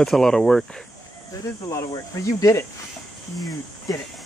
That's a lot of work. That is a lot of work, but you did it. You did it.